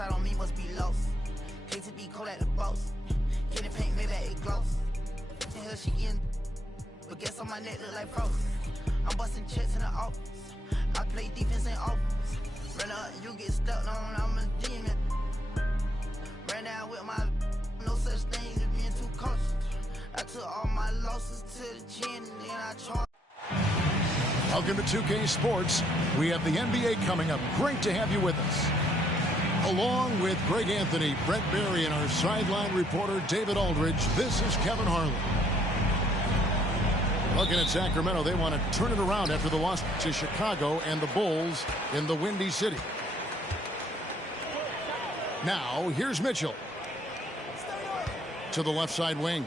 shot on me must be lost. KTB cold at the boss. Get the paint, maybe it gloss. In hell she getting, but guess on my neck look like frost. I'm busting checks in the office. I play defense in office. Run up, you get stuck on, I'm a demon. Ran down with my, no such thing as being too cautious. I took all my losses to the chin and then I charged. Welcome to 2K Sports. We have the NBA coming up. Great to have you with us. Along with Greg Anthony, Brent Barry, and our sideline reporter, David Aldridge, this is Kevin Harlan. Looking at Sacramento, they want to turn it around after the loss to Chicago and the Bulls in the Windy City. Now, here's Mitchell. To the left side wing.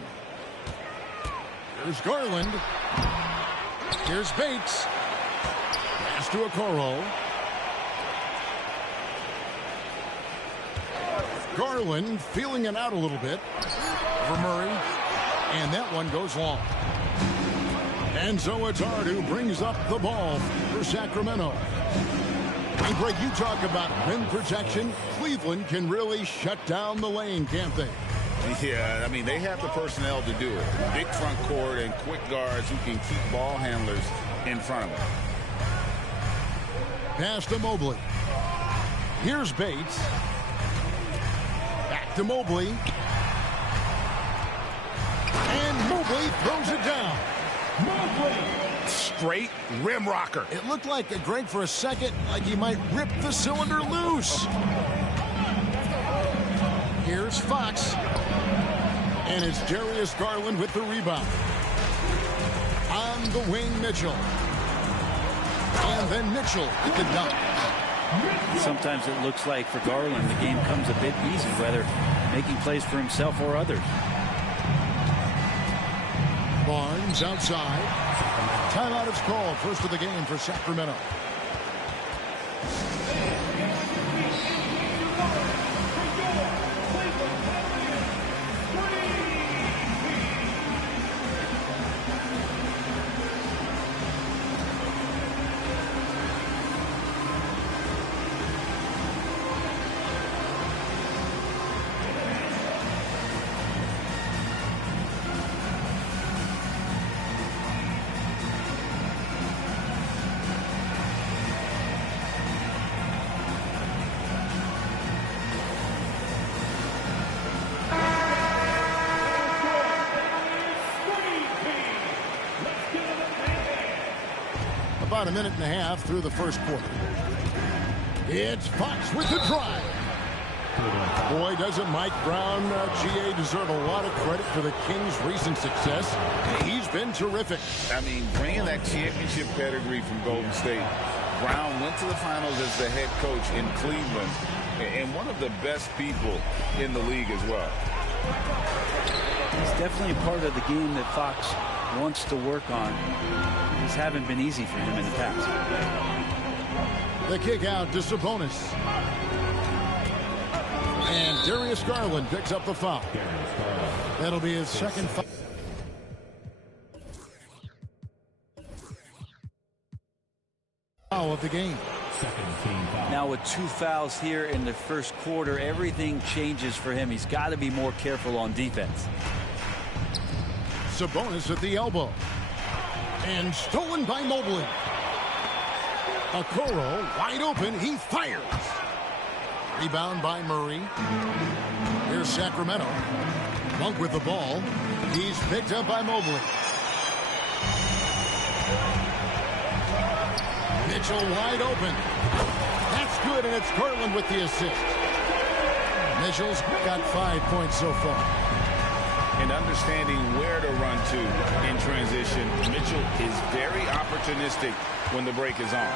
Here's Garland. Here's Bates. Pass to Okoro. Garland feeling it out a little bit for Murray. And that one goes long. Enzo Atardu brings up the ball for Sacramento. And Greg, you talk about rim protection. Cleveland can really shut down the lane, can't they? Yeah, I mean, they have the personnel to do it. Big front court and quick guards who can keep ball handlers in front of them. Pass to Mobley. Here's Bates. Back to Mobley. And Mobley throws it down. Mobley. Straight rim rocker. It looked like, Greg, for a second, like he might rip the cylinder loose. Here's Fox. And it's Darius Garland with the rebound. On the wing, Mitchell. And then Mitchell with the dunk. Sometimes it looks like for Garland the game comes a bit easy, whether making plays for himself or others. Barnes outside. Timeout is called. First of the game for Sacramento. About a minute and a half through the first quarter. It's Fox with the drive. Boy, doesn't Mike Brown, GA, deserve a lot of credit for the Kings' recent success. He's been terrific. I mean, bringing that championship pedigree from Golden State. Brown went to the finals as the head coach in Cleveland, and one of the best people in the league as well. He's definitely a part of the game that Fox wants to work on. These haven't been easy for him in the past. The kick out to Sabonis. And Darius Garland picks up the foul. That'll be his second foul. Foul of the game. Now with 2 fouls here in the first quarter, everything changes for him. He's got to be more careful on defense. Sabonis at the elbow. And stolen by Mobley. Okoro wide open. He fires. Rebound by Murray. Here's Sacramento. Monk with the ball. He's picked up by Mobley. Mitchell wide open. That's good, and it's Garland with the assist. Mitchell's got 5 points so far. And understanding where to run to in transition, Mitchell is very opportunistic when the break is on.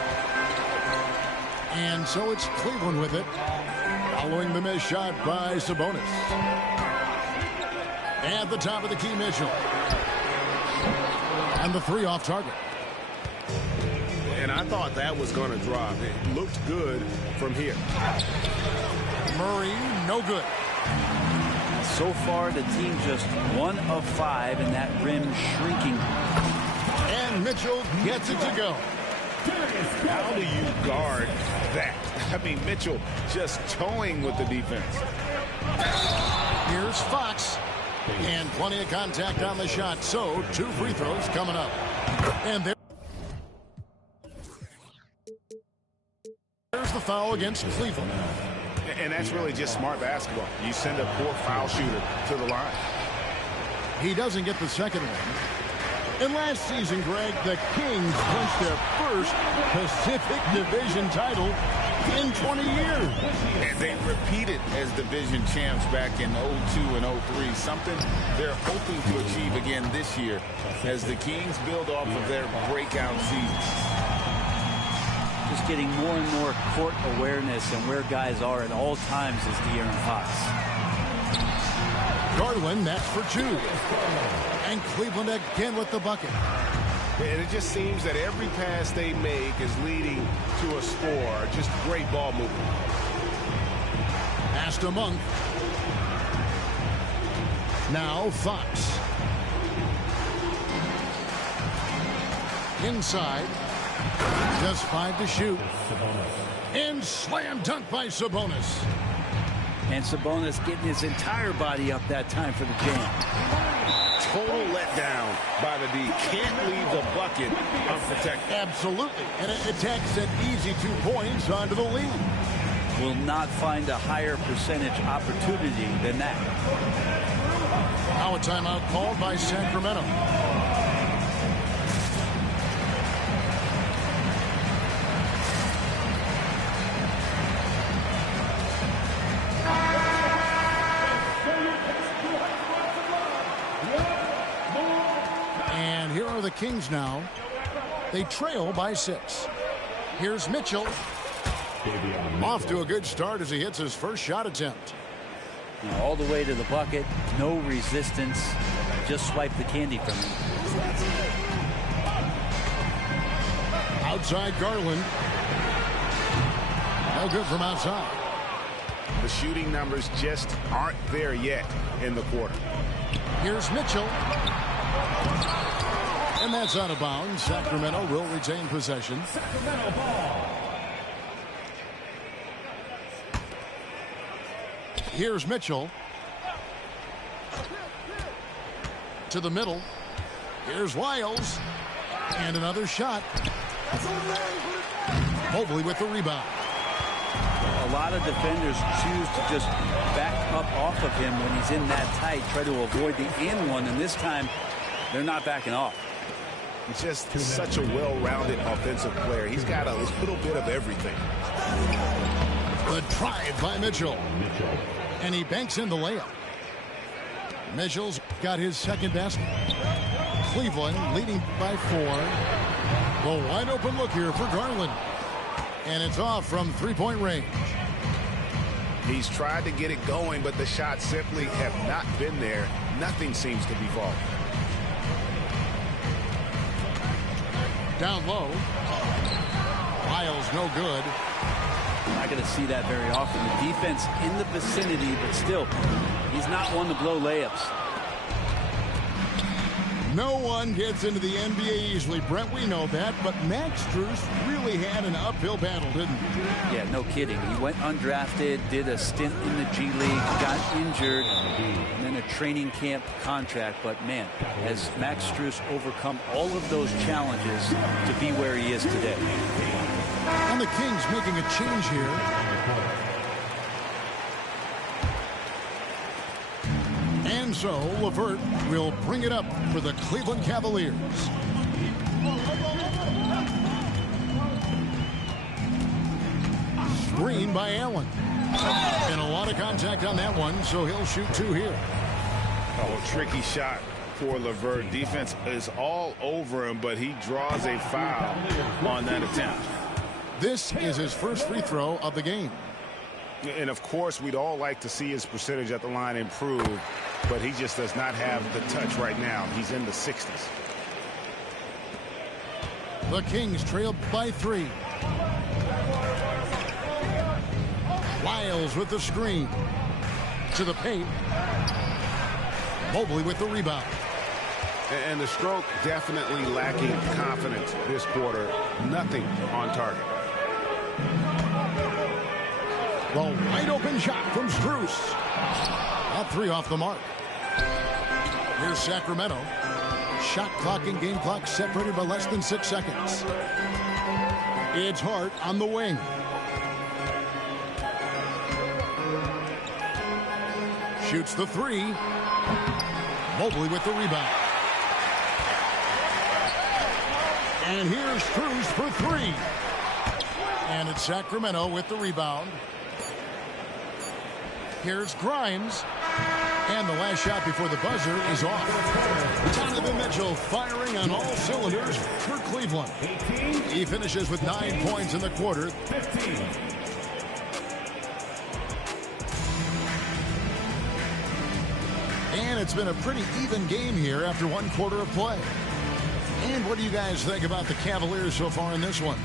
And so it's Cleveland with it, following the missed shot by Sabonis. At the top of the key, Mitchell. And the three off target. And I thought that was going to drop. It looked good from here. Murray, no good. So far, the team just 1 of 5 in that rim shrinking. And Mitchell gets it to go. How do you guard that. I mean, Mitchell just towing with the defense. Here's Fox. And plenty of contact on the shot. So 2 free throws coming up. And there's the foul against Cleveland. And that's really just smart basketball. You send a poor foul shooter to the line. He doesn't get the second one. And last season, Greg, the Kings clinched their first Pacific Division title in 20 years. And they repeated as division champs back in 02 and 03, something they're hoping to achieve again this year as the Kings build off of their breakout season. Just getting more and more court awareness and where guys are at all times is De'Aaron Fox. Garland, that's for 2. And Cleveland again with the bucket. And it just seems that every pass they make is leading to a score. Just great ball movement. Pass to Monk. Now Fox. Inside. Just 5 to shoot. And slam dunk by Sabonis. And Sabonis getting his entire body up that time for the jam. Total letdown by the D. Can't leave the bucket unprotected. Absolutely. And it takes an easy 2 points onto the lead. Will not find a higher percentage opportunity than that. Now a timeout called by Sacramento. And here are the Kings now. They trail by 6. Here's Mitchell. Off to a good start as he hits his first shot attempt. All the way to the bucket, no resistance, just swipe the candy from him. Outside Garland. No good from outside. The shooting numbers just aren't there yet in the quarter. Here's Mitchell. And that's out of bounds. Sacramento will retain possession. Here's Mitchell. To the middle. Here's Wiles. And another shot. Mobley with the rebound. A lot of defenders choose to just back up off of him when he's in that tight, try to avoid the and one, and this time they're not backing off. He's just such a well-rounded offensive player. He's got a little bit of everything. The drive by Mitchell. And he banks in the layup. Mitchell's got his second basket. Cleveland leading by 4. The wide open look here for Garland. And it's off from 3-point range. He's tried to get it going, but the shots simply have not been there. Nothing seems to be falling. Down low. Wiles no good. Not going to see that very often. The defense in the vicinity, but still, he's not one to blow layups. No one gets into the NBA easily, Brent. We know that, but Max Strus really had an uphill battle, didn't he? Yeah, no kidding. He went undrafted, did a stint in the G League, got injured, and then a training camp contract. But, man, has Max Strus overcome all of those challenges to be where he is today. And the Kings making a change here. And so LeVert will bring it up for the Cleveland Cavaliers. Screen by Allen. And a lot of contact on that one, so he'll shoot 2 here. Oh, tricky shot for LeVert. Defense is all over him, but he draws a foul on that attempt. This is his first free throw of the game. And, of course, we'd all like to see his percentage at the line improve, but he just does not have the touch right now. He's in the 60s. The Kings trail by 3. Wiles with the screen. To the paint. Mobley with the rebound. And the stroke definitely lacking confidence this quarter. Nothing on target. The wide open shot from Strus. All three off the mark. Here's Sacramento. Shot clock and game clock separated by less than 6 seconds. It's Hart on the wing. Shoots the three. Mobley with the rebound. And here's Strus for three. And it's Sacramento with the rebound. Here's Grimes. And the last shot before the buzzer is off. Donovan Mitchell firing on all cylinders for Cleveland. He finishes with 9 points in the quarter. And it's been a pretty even game here after 1 quarter of play. And what do you guys think about the Cavaliers so far in this one?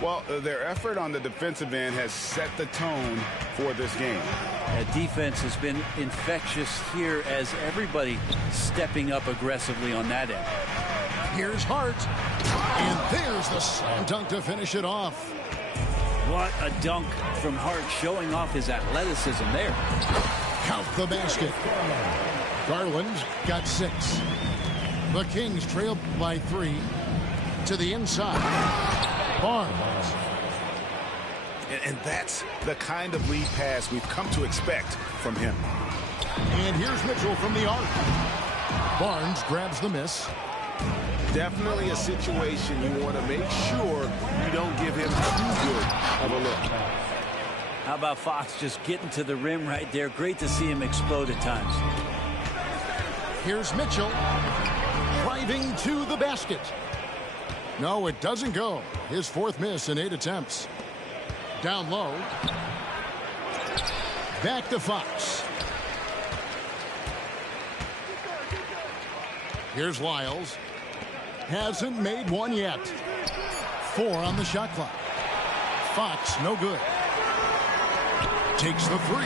Well, their effort on the defensive end has set the tone for this game. That defense has been infectious here as everybody stepping up aggressively on that end. Here's Hart. And there's the slam dunk to finish it off. What a dunk from Hart, showing off his athleticism there. Count the basket. Garland got 6. The Kings trailed by 3 to the inside. Barnes. And that's the kind of lead pass we've come to expect from him. And here's Mitchell from the arc. Barnes grabs the miss. Definitely a situation you want to make sure you don't give him too good of a look. How about Fox just getting to the rim right there? Great to see him explode at times. Here's Mitchell driving to the basket. No, it doesn't go. His 4th miss in 8 attempts. Down low. Back to Fox. Here's Lyles. Hasn't made one yet. 4 on the shot clock. Fox, no good. Takes the 3.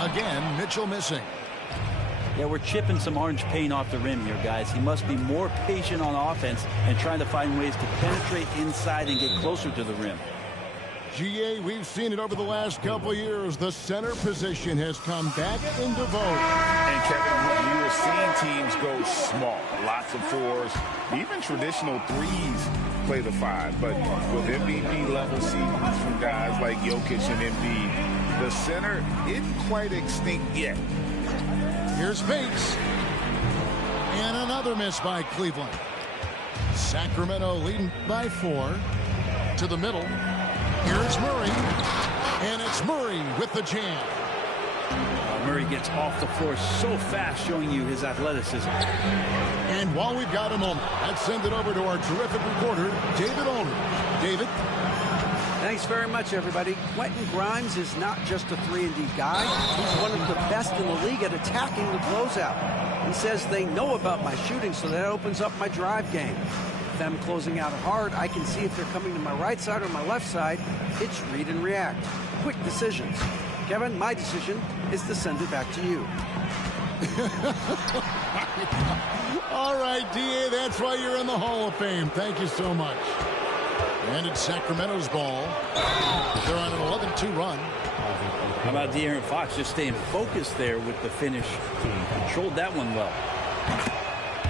Again, Mitchell missing. Yeah, we're chipping some orange paint off the rim here, guys. He must be more patient on offense and trying to find ways to penetrate inside and get closer to the rim. GA, we've seen it over the last couple years. The center position has come back into vogue. And Kevin, you are seeing teams go small. Lots of 4s, even traditional 3s play the 5. But with MVP level seasons from guys like Jokic and Embiid, the center isn't quite extinct yet. Here's Bates. And another miss by Cleveland. Sacramento leading by 4. To the middle. Here's Murray. And it's Murray with the jam. Murray gets off the floor so fast, showing you his athleticism. And while we've got a moment, let's send it over to our terrific reporter, David Aldridge. David? Thanks very much, everybody. Quentin Grimes is not just a 3-and-D guy. He's one of the best in the league at attacking the closeout. He says they know about my shooting, so that opens up my drive game. If I'm closing out hard, I can see if they're coming to my right side or my left side. It's read and react. Quick decisions. Kevin, my decision is to send it back to you. All right, DA, that's why you're in the Hall of Fame. Thank you so much. And it's Sacramento's ball. They're on an 11-2 run. How about De'Aaron Fox just staying focused there with the finish? Controlled that one well.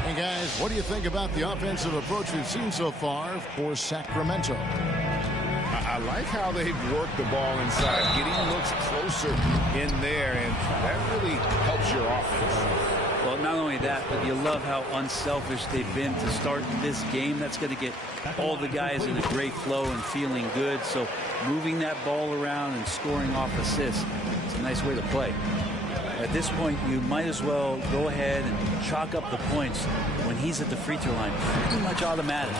Hey, guys, what do you think about the offensive approach we've seen so far for Sacramento? I like how they've worked the ball inside, getting looks closer in there, and that really helps your offense. Well, not only that, but you love how unselfish they've been to start this game. That's going to get all the guys in a great flow and feeling good. So moving that ball around and scoring off assists, it's a nice way to play. At this point, you might as well go ahead and chalk up the points when he's at the free throw line. Pretty much automatic.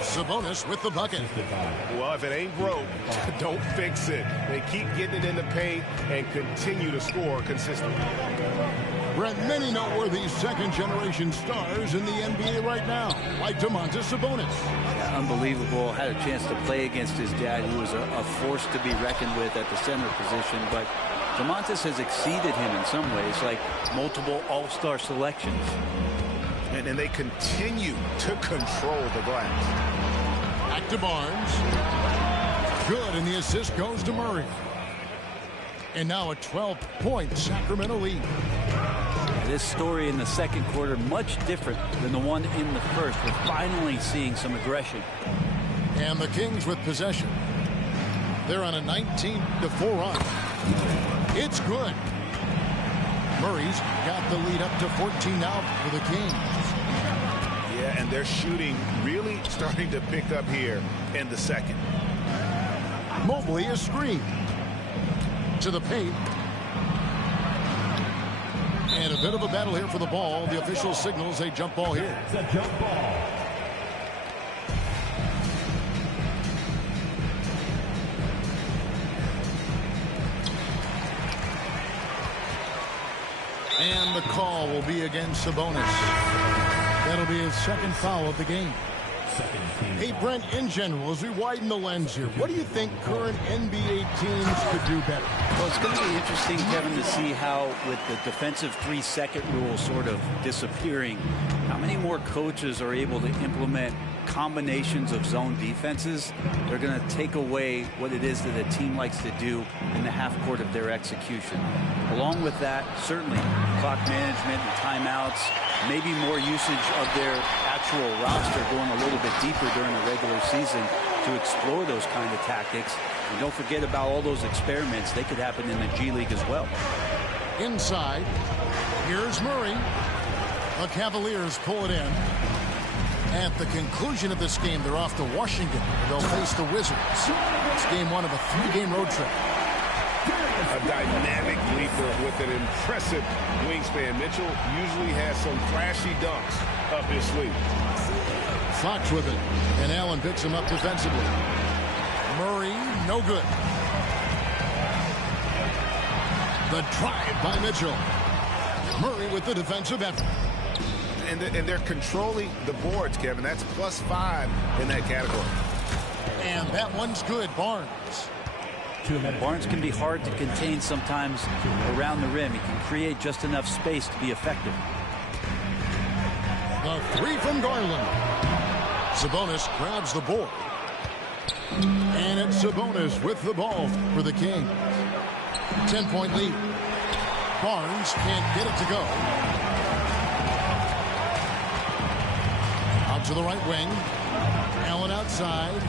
Sabonis with the bucket. Well, if it ain't broke, don't fix it. They keep getting it in the paint and continue to score consistently. Brent, many noteworthy second-generation stars in the NBA right now, like Domantas Sabonis. Unbelievable. Had a chance to play against his dad, who was a force to be reckoned with at the center position. But Domantas has exceeded him in some ways, like multiple all-star selections. And they continue to control the glass. Back to Barnes. good, and the assist goes to Murray. And now a 12-point Sacramento lead. This story in the second quarter much different than the one in the first. We're finally seeing some aggression. And the Kings with possession. They're on a 19-4 run. It's good. Murray's got the lead up to 14 now for the Kings. Yeah, and their shooting really starting to pick up here in the second. Mobley a screen. To the paint. And a bit of a battle here for the ball. The official signals a jump ball here. It's a jump ball. And the call will be against Sabonis. That'll be his second foul of the game. Hey, Brent, in general, as we widen the lens here, what do you think current NBA teams could do better? Well, it's going to be interesting, Kevin, to see how, with the defensive 3-second rule sort of disappearing, how many more coaches are able to implement combinations of zone defenses. They're going to take away what it is that a team likes to do in the half court of their execution. Along with that, certainly clock management and timeouts, maybe more usage of their actual roster going a little bit deeper during the regular season to explore those kind of tactics. And don't forget about all those experiments. They could happen in the G League as well. Inside, here's Murray. The Cavaliers pull it in. At the conclusion of this game, they're off to Washington. They'll face the Wizards. It's game one of a 3-game road trip. A dynamic leaper with an impressive wingspan. Mitchell usually has some flashy dunks up his sleeve. Fox with it, and Allen picks him up defensively. Murray, no good. The drive by Mitchell. Murray with the defensive effort. And they're controlling the boards, Kevin. That's +5 in that category. And that one's good. Barnes. Barnes can be hard to contain sometimes around the rim. He can create just enough space to be effective. The 3 from Garland. Sabonis grabs the board. And it's Sabonis with the ball for the Kings. 10-point lead. Barnes can't get it to go. Out to the right wing. Allen outside.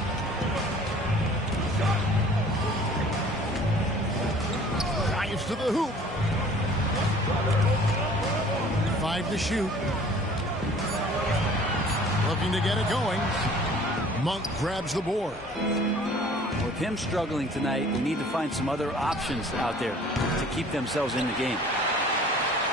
Drives to the hoop. 5 to shoot. Looking to get it going. Monk grabs the board. With him struggling tonight, they need to find some other options out there to keep themselves in the game.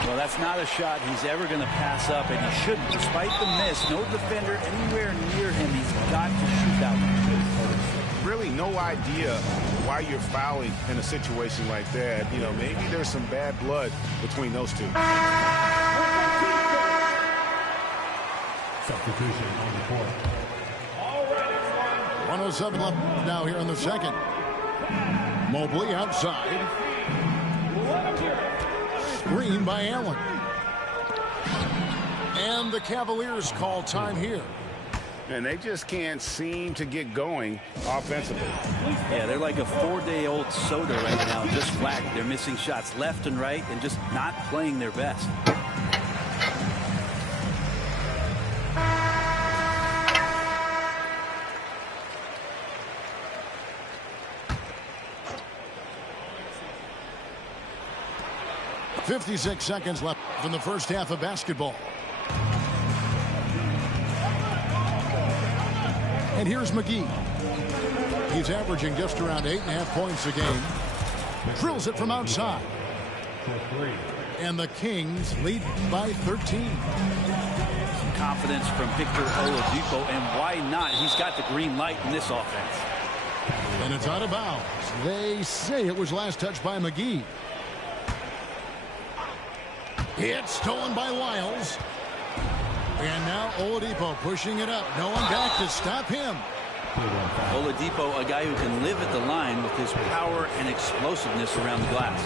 Well, that's not a shot he's ever going to pass up, and he shouldn't. Despite the miss, no defender anywhere near him. He's got to shoot that one. Really no idea why you're fouling in a situation like that. You know, maybe there's some bad blood between those two. Substitution on the court. 107 left now here in the second. Mobley outside. Screen by Allen. And the Cavaliers call time here. And they just can't seem to get going offensively. Yeah, they're like a 4-day-old soda right now, just flat. They're missing shots left and right and just not playing their best. .56 seconds left in the first half of basketball. And here's McGee. He's averaging just around 8.5 points a game. Drills it from outside. And the Kings lead by 13. Some confidence from Victor Oladipo, and why not? He's got the green light in this offense. And it's out of bounds. They say it was last touched by McGee. It's stolen by Wiles. And now Oladipo pushing it up. No one back to stop him. Oladipo, a guy who can live at the line with his power and explosiveness around the glass.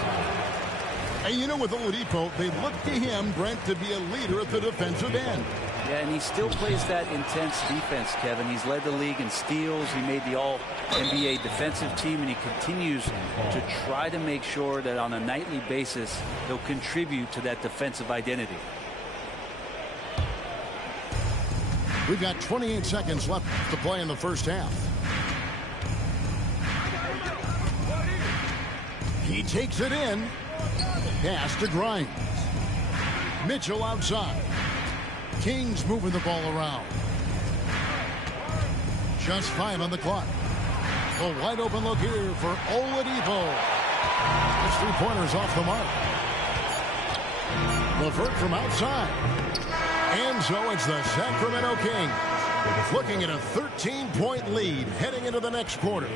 And you know, with Oladipo, they look to him, Brent, to be a leader at the defensive end. Yeah, and he still plays that intense defense, Kevin. He's led the league in steals. He made the All-NBA defensive team, and he continues to try to make sure that on a nightly basis he'll contribute to that defensive identity. We've got 28 seconds left to play in the first half. He takes it in. Pass to Grimes. Mitchell outside. Kings moving the ball around. Just 5 on the clock. A wide open look here for Oladipo. His three-pointers off the mark. LeVert from outside. And so it's the Sacramento Kings looking at a 13-point lead heading into the next quarter.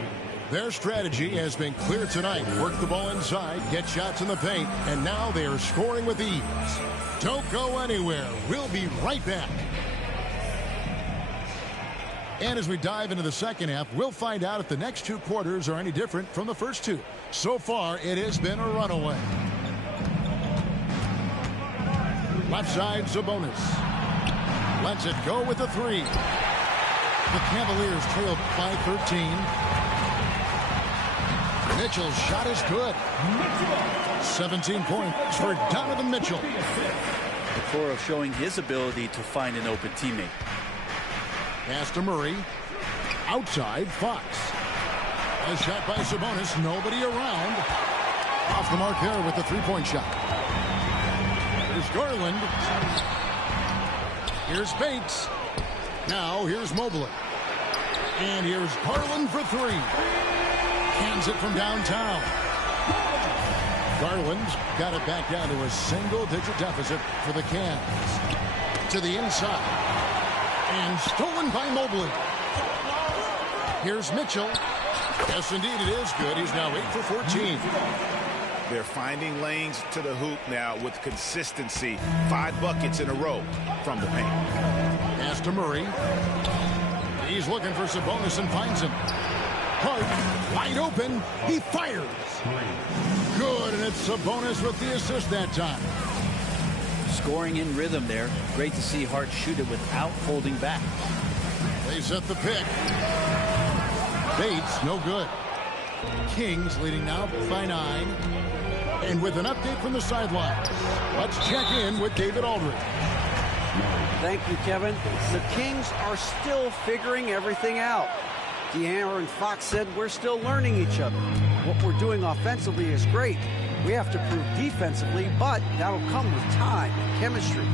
Their strategy has been clear tonight. Work the ball inside, get shots in the paint, and now they are scoring with ease. Don't go anywhere. We'll be right back. And as we dive into the second half, we'll find out if the next 2 quarters are any different from the first 2. So far, it has been a runaway. Left side, Sabonis. Lets it go with the 3. The Cavaliers trail by 13. Mitchell's shot is good. 17 points for Donovan Mitchell. Okoro showing his ability to find an open teammate. Pass to Murray. Outside, Fox. A shot by Sabonis. Nobody around. Off the mark there with the 3-point shot. Here's Garland. Here's Bates. Now here's Mobley. And here's Garland for 3. Hands it from downtown. Garland's got it back down to a single-digit deficit for the Cavs. To the inside. And stolen by Mobley. Here's Mitchell. Yes, indeed, it is good. He's now 8 for 14. They're finding lanes to the hoop now with consistency. 5 buckets in a row from the paint. Pass to Murray. He's looking for Sabonis and finds him. Hart, wide open. He fires. Good, and it's Sabonis with the assist that time. Scoring in rhythm there. Great to see Hart shoot it without holding back. They set the pick. Bates, no good. Kings leading now by 9. And with an update from the sidelines, let's check in with David Aldridge. Thank you, Kevin. The Kings are still figuring everything out. De'Aaron Fox said we're still learning each other. What we're doing offensively is great. We have to prove defensively, but that'll come with time and chemistry.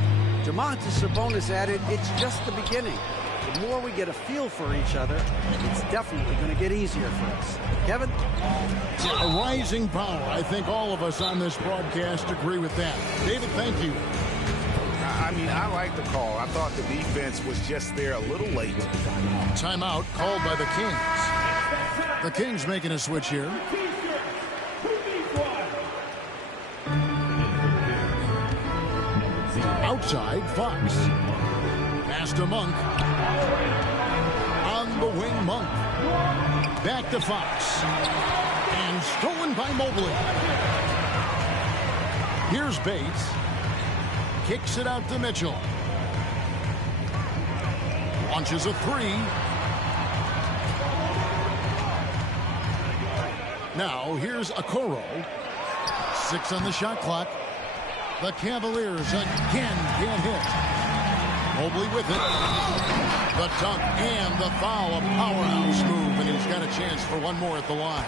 Domantas Sabonis added, it's just the beginning. The more we get a feel for each other, it's definitely going to get easier for us. Kevin? A rising power. I think all of us on this broadcast agree with that. David, thank you. I mean, I like the call. I thought the defense was just there a little late. Timeout called by the Kings. The Kings making a switch here. Outside, Fox. Pass to Monk. On the wing, Monk. Back to Fox. And stolen by Mobley. Here's Bates. Kicks it out to Mitchell. Launches a 3. Now here's Okoro. 6 on the shot clock. The Cavaliers again can't hit. Mobley with it. The dunk and the foul. A powerhouse move, and he's got a chance for one more at the line.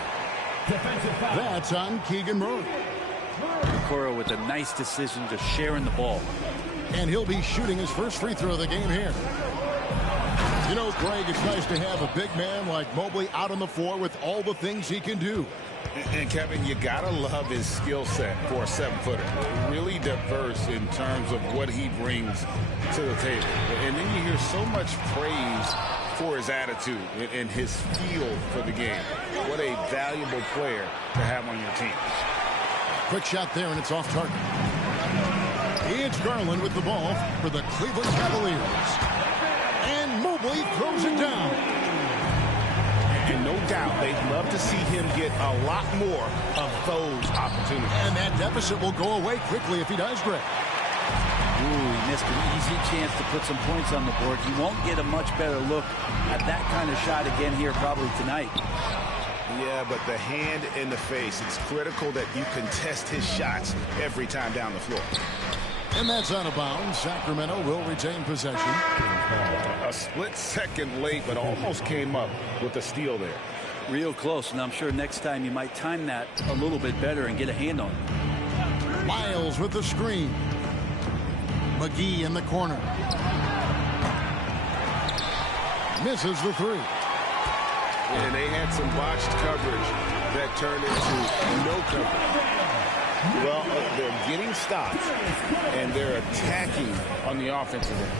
That's on Keegan Murray. Okoro with a nice decision to share in the ball. And he'll be shooting his first free throw of the game here. You know, Greg, it's nice to have a big man like Mobley out on the floor with all the things he can do. And Kevin, you gotta love his skill set for a 7-footer. Really diverse in terms of what he brings to the table. And then you hear so much praise for his attitude and his feel for the game. What a valuable player to have on your team. Quick shot there, and it's off target. It's Garland with the ball for the Cleveland Cavaliers. And Mobley throws it down. And no doubt they'd love to see him get a lot more of those opportunities. And that deficit will go away quickly if he does, Greg. He missed an easy chance to put some points on the board. He won't get a much better look at that kind of shot again here probably tonight. Yeah, but the hand in the face, it's critical that you contest his shots every time down the floor. And that's out of bounds. Sacramento will retain possession. A split second late, but almost came up with a steal there. Real close, and I'm sure next time you might time that a little bit better and get a hand on it. Miles with the screen. McGee in the corner. Misses the three. And they had some botched coverage that turned into no coverage. Well, they're getting stops, and they're attacking on the offensive end.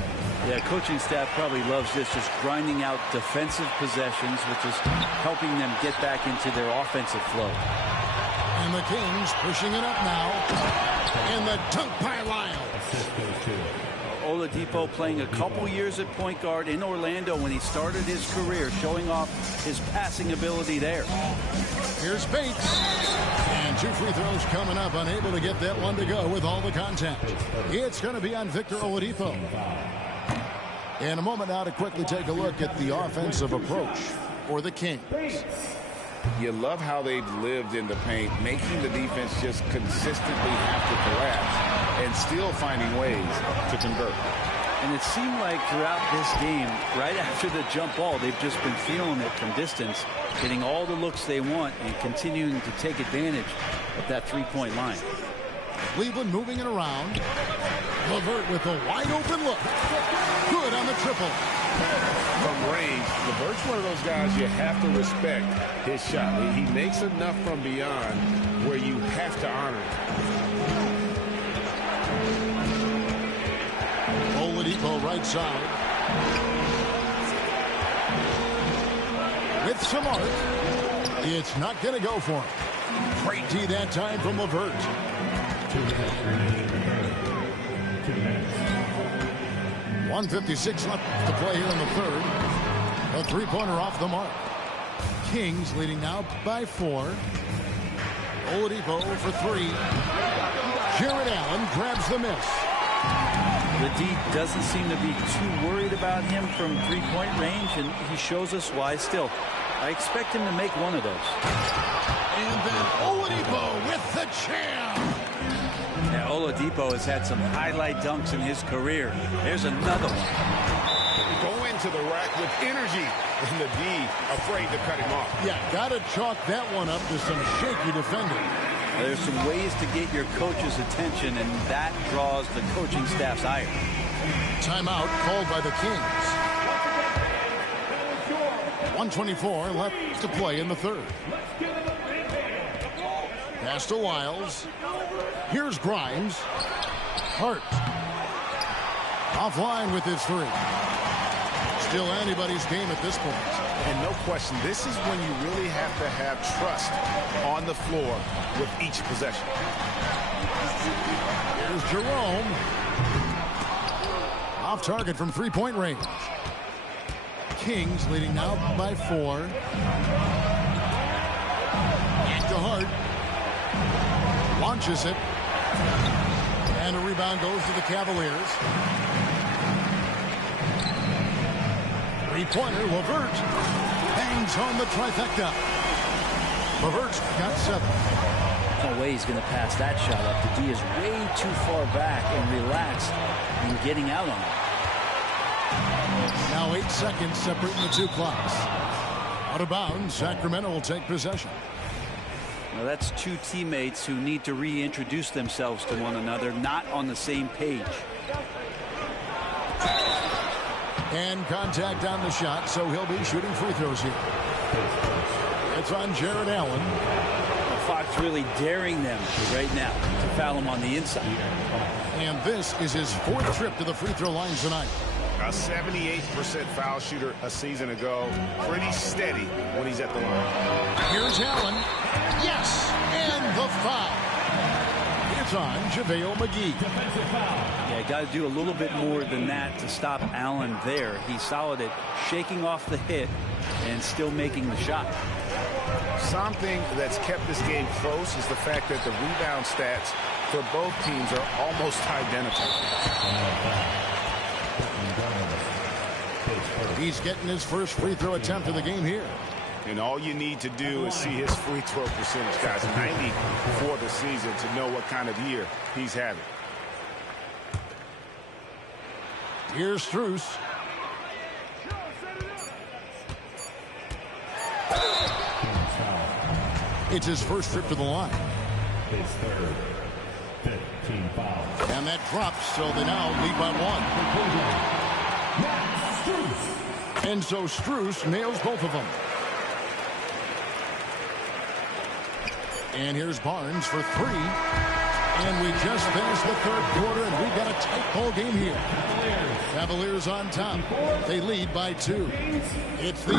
Yeah, coaching staff probably loves this, just grinding out defensive possessions, which is helping them get back into their offensive flow. And the Kings pushing it up now. And the dunk by Lyles. Oladipo playing a couple years at point guard in Orlando when he started his career, showing off his passing ability there. Here's Bates. And 2 free throws coming up, unable to get that one to go with all the contact. It's going to be on Victor Oladipo. In a moment now to quickly take a look at the offensive approach for the Kings. You love how they've lived in the paint, making the defense just consistently have to collapse and still finding ways to convert. And it seemed like throughout this game, right after the jump ball, they've just been feeling it from distance, getting all the looks they want and continuing to take advantage of that three-point line. Cleveland moving it around. LeVert with a wide open look. Good on the triple. From range, LeVert's one of those guys you have to respect his shot. He makes enough from beyond where you have to honor it. Oladipo right side. With some arc. It's not going to go for him. Great D that time from LeVert. 1:56 left to play here in the third. A three-pointer off the mark. Kings leading now by 4. Oladipo for 3. Jared Allen grabs the miss. The D doesn't seem to be too worried about him from three-point range, and he shows us why still. I expect him to make one of those. And then Oladipo with the jam. Yeah, Oladipo has had some highlight dunks in his career. There's another one. Go into the rack with energy, and the D afraid to cut him off. Yeah, got to chalk that one up to some shaky defending. There's some ways to get your coach's attention, and that draws the coaching staff's ire. Timeout called by the Kings. 1:24 left to play in the third. Pass to Lyles. Here's Grimes. Hart. Offline with his 3. Still anybody's game at this point. And no question, this is when you really have to have trust on the floor with each possession. Here's Jerome. Off target from three-point range. Kings leading now by 4. To Hart. Launches it. And a rebound goes to the Cavaliers. Three-pointer, LeVert hangs home the trifecta. LeVert's got 7. No way he's going to pass that shot up. The D is way too far back and relaxed in getting out on it. Now 8 seconds separating the two clocks. Out of bounds, Sacramento will take possession. Now that's two teammates who need to reintroduce themselves to one another, not on the same page. And contact on the shot, so he'll be shooting free throws here. It's on Jared Allen. Fox really daring them right now to foul him on the inside. And this is his 4th trip to the free throw line tonight. A 78% foul shooter a season ago. Pretty steady when he's at the line. Here's Allen. Yes! And the foul. It's on JaVale McGee. Yeah, got to do a little bit more than that to stop Allen there. He's solid at shaking off the hit and still making the shot. Something that's kept this game close is the fact that the rebound stats for both teams are almost identical. He's getting his first free throw attempt of the game here. And all you need to do is see his free throw percentage, guys. 90 for the season to know what kind of year he's having. Here's Strus. It's his first trip to the line. His third. 15 foul. And that drops, so they now lead by 1. And so Strus nails both of them. And here's Barnes for 3. And we just finished the third quarter, and we've got a tight ball game here. Cavaliers on top. They lead by 2. It's the...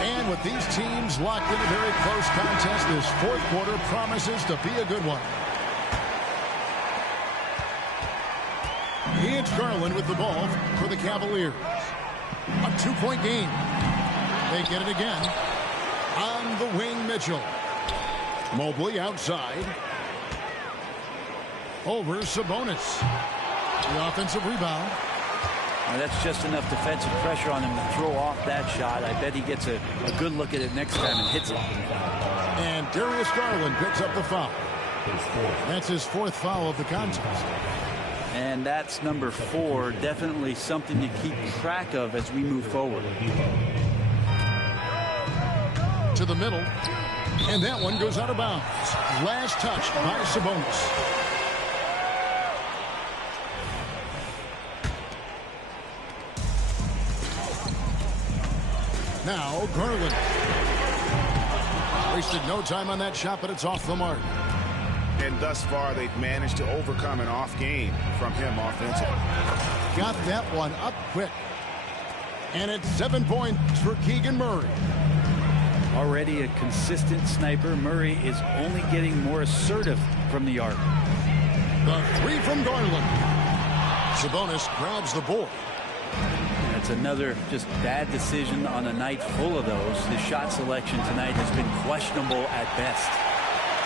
And with these teams locked in a very close contest, this fourth quarter promises to be a good one. It's Garland with the ball for the Cavaliers. A 2-point game. They get it again. On the wing, Mitchell. Mobley outside. Over Sabonis. The offensive rebound. Well, that's just enough defensive pressure on him to throw off that shot. I bet he gets a good look at it next time and hits it. And Darius Garland picks up the foul. That's his 4th foul of the contest. And that's number 4. Definitely something to keep track of as we move forward. To the middle. And that one goes out of bounds. Last touch by Sabonis. Now Garland. Wasted no time on that shot, but it's off the mark. And thus far, they've managed to overcome an off game from him offensively. Got that one up quick. And it's 7 points for Keegan Murray. Already a consistent sniper, Murray is only getting more assertive from the arc. The 3 from Garland. Sabonis grabs the board. That's another just bad decision on a night full of those. His shot selection tonight has been questionable at best.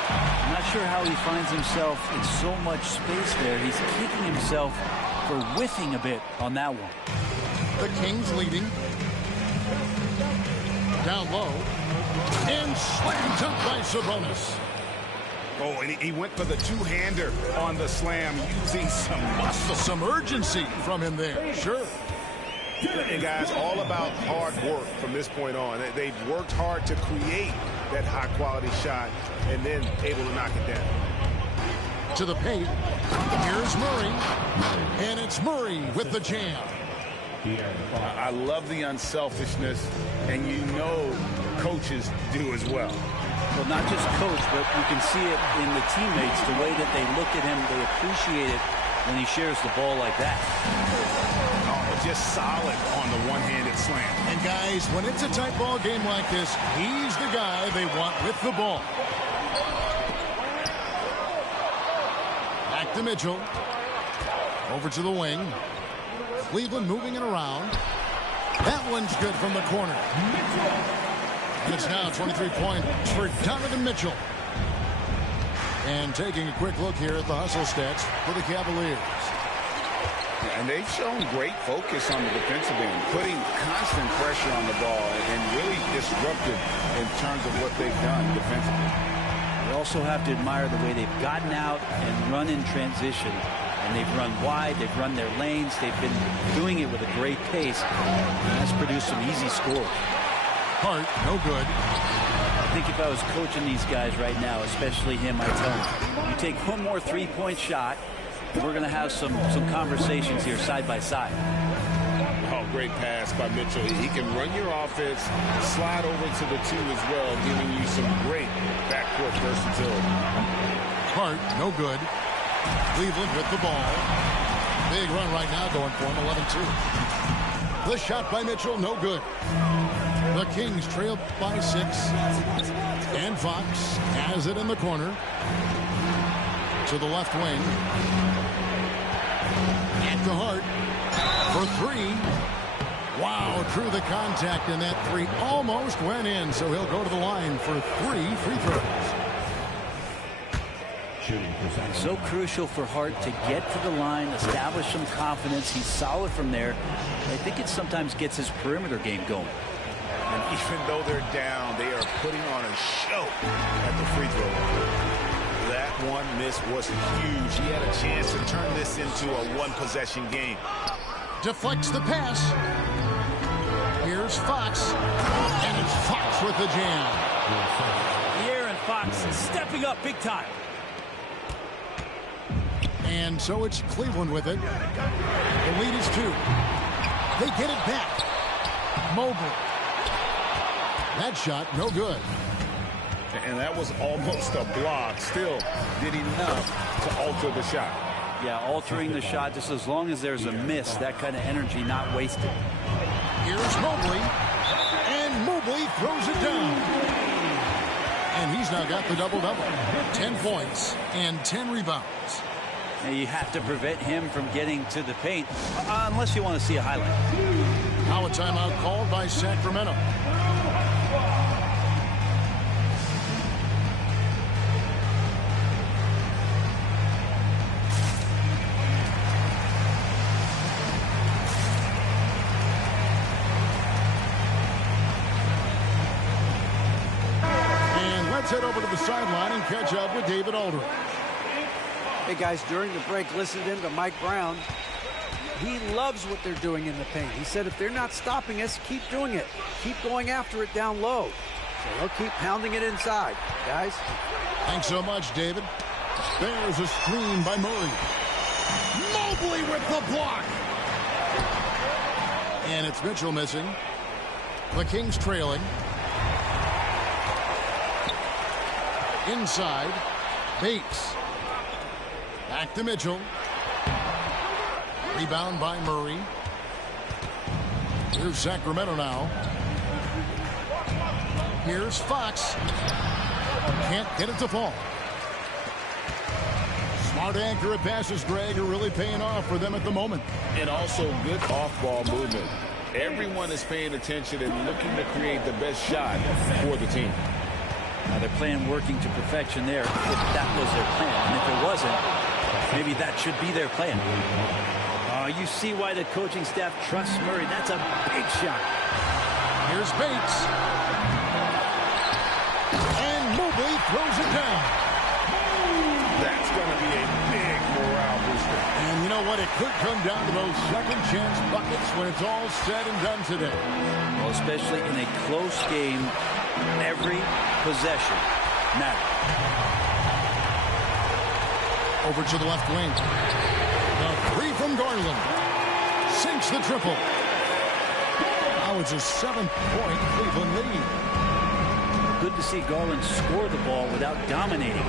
I'm not sure how he finds himself in so much space there. He's kicking himself for whiffing a bit on that one. The Kings leading. Down low. And slammed up by Sabonis. Oh, and he went for the two-hander on the slam, using some muscle. Some urgency from him there. Sure. And guys, all about hard work from this point on. They've worked hard to create that high-quality shot and then able to knock it down. To the paint. Here's Murray. And it's Murray with the jam. I love the unselfishness, and you know coaches do as well. Well, not just coach, but you can see it in the teammates, the way that they look at him. They appreciate it when he shares the ball like that. Just solid on the one-handed slam. And guys, when it's a tight ball game like this, he's the guy they want with the ball. Back to Mitchell. Over to the wing. Cleveland moving it around. That one's good from the corner. And it's now 23 points for Donovan Mitchell. And taking a quick look here at the hustle stats for the Cavaliers. And they've shown great focus on the defensive end, putting constant pressure on the ball and really disruptive in terms of what they've done defensively. You also have to admire the way they've gotten out and run in transition. And they've run wide, they've run their lanes, they've been doing it with a great pace. And that's produced some easy scores. Hart, no good. I think if I was coaching these guys right now, especially him, I tell him, you take one more three-point shot, we're going to have some conversations here side by side. Oh, great pass by Mitchell. He can run your offense, slide over to the 2 as well, giving you some great backcourt versatility. Hart, no good. Cleveland with the ball. Big run right now going for him, 11-2. The shot by Mitchell, no good. The Kings trail by 6. And Fox has it in the corner. To the left wing. At the Hart for 3. Wow, through the contact, and that three almost went in, so he'll go to the line for 3 free throws. So crucial for Hart to get to the line, establish some confidence. He's solid from there. I think it sometimes gets his perimeter game going. And even though they're down, they are putting on a show at the free throw line. That one miss was huge. He had a chance to turn this into a one-possession game. Deflects the pass. Here's Fox. And it's Fox with the jam. De'Aaron Fox is stepping up big time. And so it's Cleveland with it. The lead is 2. They get it back. Mobley. That shot, no good. And that was almost a block. Still did enough to alter the shot. Yeah, altering the shot just as long as there's a miss, that kind of energy not wasted. Here's Mobley. And Mobley throws it down. And he's now got the double-double. 10 points and 10 rebounds. Now you have to prevent him from getting to the paint, unless you want to see a highlight. Now a timeout called by Sacramento. And let's head over to the sideline and catch up with David Aldridge. Hey, guys, during the break, listened in to Mike Brown. He loves what they're doing in the paint. He said if they're not stopping us, keep doing it. Keep going after it down low. So they'll keep pounding it inside, guys. Thanks so much, David. There's a screen by Murray. Mobley with the block. And it's Mitchell missing. The Kings trailing. Inside, Bates. Back to Mitchell. Rebound by Murray. Here's Sacramento now. Here's Fox. Can't get it to fall. Smart, accurate passes, Greg, are really paying off for them at the moment. And also good off-ball movement. Everyone is paying attention and looking to create the best shot for the team. Now their plan working to perfection there, if that was their plan. And if it wasn't, maybe that should be their plan. You see why the coaching staff trusts Murray. That's a big shot. Here's Bates. And Mobley throws it down. That's going to be a big morale booster. And you know what? It could come down to those second chance buckets when it's all said and done today. Well, especially in a close game, every possession matters. Over to the left wing. The three from Garland. Sinks the triple. Now it's a 7-point Cleveland lead. Good to see Garland score the ball without dominating.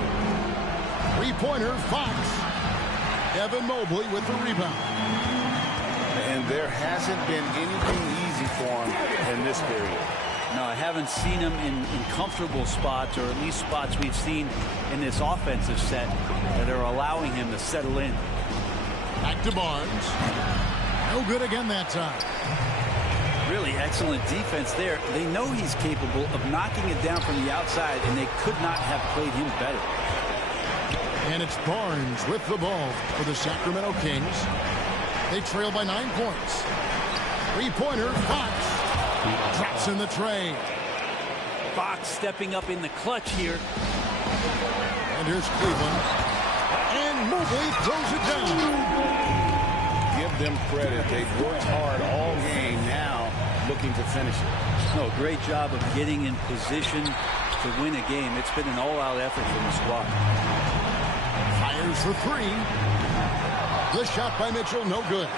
Three-pointer, Fox. Evan Mobley with the rebound. And there hasn't been anything easy for him in this period. No, I haven't seen him in comfortable spots, or at least spots we've seen in this offensive set that are allowing him to settle in. Back to Barnes. No good again that time. Really excellent defense there. They know he's capable of knocking it down from the outside, and they could not have played him better. And it's Barnes with the ball for the Sacramento Kings. They trail by 9 points. Three-pointer, Fox. Drops in the tray. Fox stepping up in the clutch here. And here's Cleveland. And Mobley throws it down. Give them credit. They've worked hard all game, now looking to finish it. No, great job of getting in position to win a game. It's been an all-out effort from the squad. Fires for three. The shot by Mitchell, no good.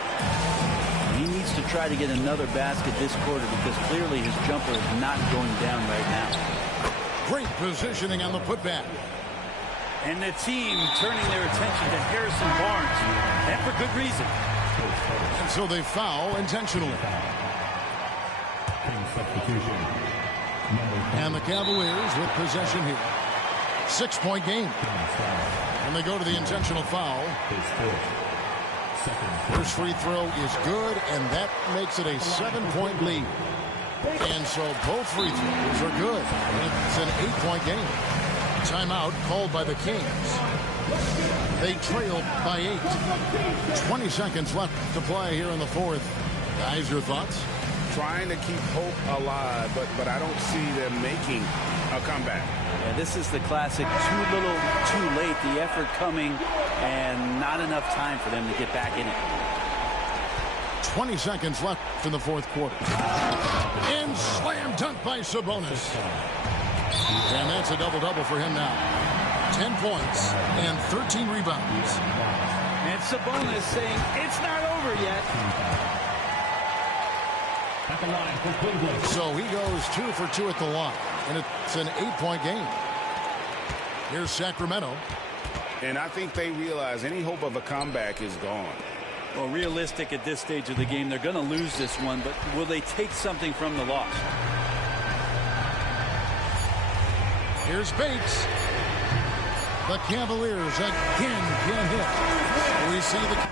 He needs to try to get another basket this quarter because clearly his jumper is not going down right now. Great positioning on the putback. And the team turning their attention to Harrison Barnes, and for good reason. And so they foul intentionally. Substitution. And the Cavaliers with possession here. 6-point game. And they go to the intentional foul. First free throw is good, and that makes it a 7-point lead. And so both free throws are good. It's an 8-point game. Timeout called by the Kings. They trail by 8. 20 seconds left to play here in the fourth. Guys, your thoughts? Trying to keep hope alive, but I don't see them making a comeback. Yeah, this is the classic too little, too late. The effort coming and not enough time for them to get back in it. 20 seconds left in the fourth quarter. And slam dunk by Sabonis. And that's a double-double for him now. 10 points and 13 rebounds. And Sabonis saying it's not over yet. So he goes 2 for 2 at the line. And it's an 8-point game. Here's Sacramento. And I think they realize any hope of a comeback is gone. Well, realistic at this stage of the game, they're going to lose this one, but will they take something from the loss? Here's Bates. The Cavaliers again can hit. We see the